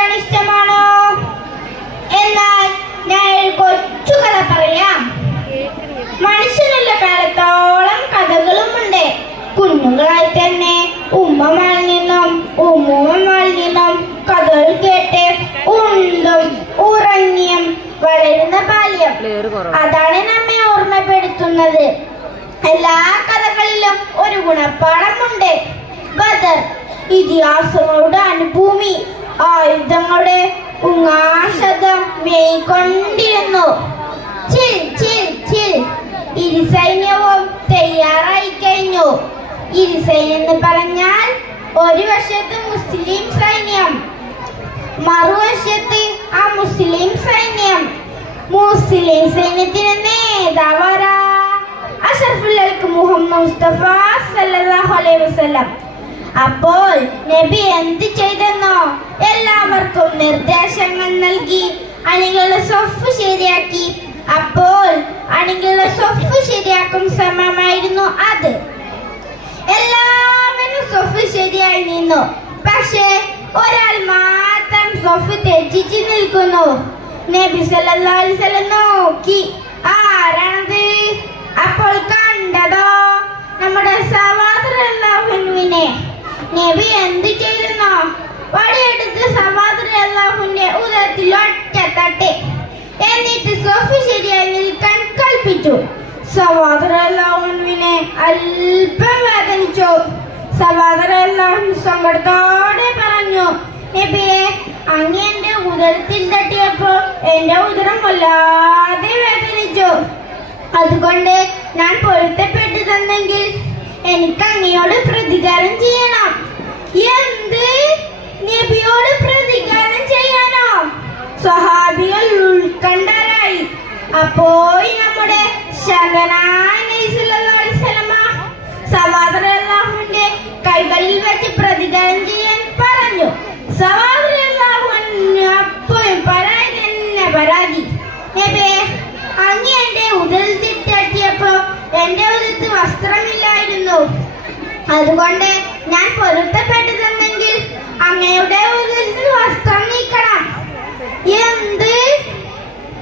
കേൾക്കാൻ ഇഷ്ടമാണോ? എന്നാൽ ഞാൻ ഒരു കൊച്ചു കഥ പറയാം. മനുഷ്യനുള്ള കാലത്തോളം കഥകളുമുണ്ട്. കുഞ്ഞുങ്ങളായി തന്നെ ഉമ്മമാരിൽ നിന്നും ഉമ്മൂമ്മമാരിൽ നിന്നും കഥകൾ കേട്ട് ഉണ്ടും ഉറങ്ങിയും വളരുന്ന ബാല്യം, അതാണ് നമ്മെ ഓർമ്മപ്പെടുത്തുന്നത്. എല്ലാ കഥകളിലും ഒരു ഗുണപാഠമുണ്ട്. ബദർ ഇതിഹാസങ്ങളുടെ അനുഭൂമി, ആയുധങ്ങളുടെ ഉങ്ങാശതം മേയ്ക്കൊണ്ടിരുന്നു. ചിൽ ചിൽ ചിൽ ഇരുസൈന്യവും തയ്യാറായി കഴിഞ്ഞു. ഇരുസൈന്യം എന്ന് പറഞ്ഞാൽ ഒരു വശത്ത് മുസ്ലിം സൈന്യം, മറുവശത്ത് ആ മുസ്ലിം സൈന്യം. മുസ്ലിം സൈന്യത്തിന് നേതാവാരാ? അഷ്റഫുൽ ഖൽഖ് മുഹമ്മദ് മുസ്തഫ സല്ലല്ലാഹു അലൈഹി വസല്ലം. അപ്പോൾ നബി എന്ത് ചെയ്തെന്നോ? എല്ലാവർക്കും നിർദ്ദേശങ്ങൾ നൽകി അണികളുടെ സ്വഫ് ശരിയാക്കി. അപ്പോൾ അണികളുടെ സ്വഫ് ശരിയാക്കും സമയമായിരുന്നു അത്. എല്ലാവരും സ്വഫ് ശരിയായി നിന്നു. പക്ഷേ ഒരാൾ മാത്രം സ്വഫ് തെറ്റിച്ച് നിൽക്കുന്നു. നബി സല്ലല്ലാഹു അലൈഹി വസല്ലം നോക്കി. ആരാണത്? അപ്പോൾ കണ്ടതോ നമ്മുടെ സവാദ് റളിയല്ലാഹുവിനെ. നബി എന്ത് ചെയ്തെന്നോ? വടിയെടുത്ത് സവാദ് റളിയല്ലാഹുവിന്റെ ഉദരത്തിൽ ഒറ്റ തട്ട്. എന്നിട്ട് സ്വഫ് ശരിയായി നിൽക്കാൻ കൽപ്പിച്ചു. സവാദ് റളിയല്ലാഹുവിനെ അല്പം വേദനിച്ചു. സവാദ് റളിയല്ലാഹു സങ്കടത്തോടെ പറഞ്ഞു, നബിയെ, അങ്ങ് എന്റെ ഉദരത്തിൽ തട്ടിയപ്പോൾ എന്റെ ഉദരം വല്ലാതെ വേദനിച്ചു. അതുകൊണ്ട് ഞാൻ പൊരുത്തപ്പെട്ടു തന്നെങ്കിൽ എനിക്ക് അങ്ങയോട് പ്രതികാരം ചെയ്യണം. എന്ത്? നബിയോട് പ്രതികാരം ചെയ്യാനോ? സ്വഹാബികൾ ഉത്കണ്ഠരായി. അപ്പോൾ നമ്മുടെ ശരണായ നബി സല്ലല്ലാഹു അലൈഹി വസല്ലം സവാദ് റളിയല്ലാഹുവിന്റെ കൈകളിൽ വെച്ച് പ്രതികാരം ചെയ്യാൻ പറഞ്ഞു. സവാദ് റളിയല്ലാഹു അപ്പോഴും പരാതി. നബിയെ, അങ്ങ് എന്റെ ഉദരത്തിൽ തട്ടിയപ്പോ എന്റെ ഉദരത്ത് വസ്ത്രമില്ലായിരുന്നു. അതുകൊണ്ട് ഞാൻ പൊരുത്തപ്പെട്ടു തന്നെങ്കിൽ അങ്ങയുടെ ഉദരത്തിൽ വസ്ത്രം നീക്കണം. എന്ത്?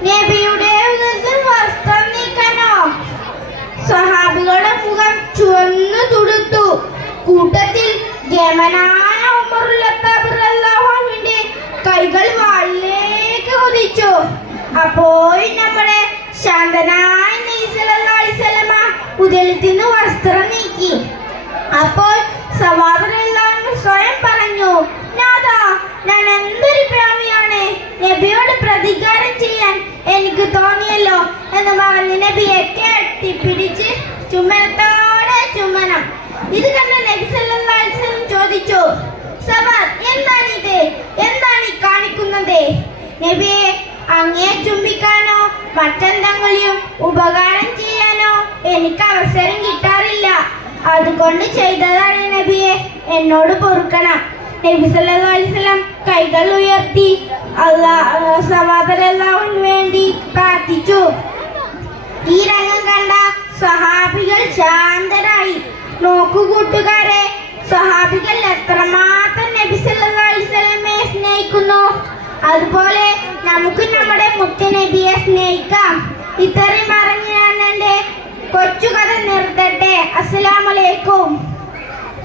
നബിയുടെ ഉദരത്തിൽ വസ്ത്രം നീക്കാനോ? സ്വഹാബികളുടെ മുഖം ചുവന്നു തുടുത്തു. കൂട്ടത്തിൽ യമനായ ഉമറുൽ ഖത്താബ് റളിയല്ലാഹുവിന്റെ കൈകൾ വാളിലേക്ക് കുതിച്ചു. അപ്പോൾ നമ്മുടെ ശാന്തനായ നബി സല്ലല്ലാഹു അലൈഹി വസല്ലം ഉദരത്തിൽ നിന്ന് വസ്ത്രം നീക്കി. അപ്പോൾ സവാദ് റളിയല്ലാഹു സ്വയം പറഞ്ഞു, നാഥാ, ഞാൻ എന്തൊരു പ്രാവിയാണ്. നബിയോട് പ്രതികാരം ചെയ്യാൻ എനിക്ക് തോന്നിയല്ലോ എന്ന് പറഞ്ഞ് നബിയെ കെട്ടിപ്പിടിച്ച് ചുമനത്തോടെ ചുമനം. ഇത് കണ്ട നബി സല്ലല്ലാഹു അലൈഹി വസല്ലം ചോദിച്ചു, സവാദ്, എന്താണിത്? എന്താണ് ഈ കാണിക്കുന്നത്? നബിയെ, അങ്ങയെ ചുംബിക്കാനോ മറ്റെന്തെങ്കിലും ഉപകാരം ചെയ്യാനോ എനിക്ക് അവസരം കിട്ടാറില്ല. അതുകൊണ്ട് ചെയ്തതാണ് നബിയെ, എന്നോട് പൊറുക്കണം. നബി സല്ലല്ലാഹു അലൈഹി വസല്ലം കൈകൾ ഉയർത്തി സവാദ് റളിയല്ലാഹുവിന് വേണ്ടി പ്രാർത്ഥിച്ചു. ഈ രംഗം കണ്ട സ്വഹാബികൾ ശാന്തരായി. നോക്കൂ കൂട്ടുകാരെ, സ്വഹാബികൾ എത്രമാത്രം നബി സല്ലല്ലാഹു അലൈഹി വസല്ലമയെ സ്നേഹിക്കുന്നു. അതുപോലെ നമുക്ക് നമ്മുടെ മുത്തുനബിയെ സ്നേഹിക്കാം. ഇത്രയും പറഞ്ഞ് ഞാൻ എൻ്റെ കൊച്ചു കഥ നിർത്തട്ടെ. അസ്സലാമു അലൈക്കും.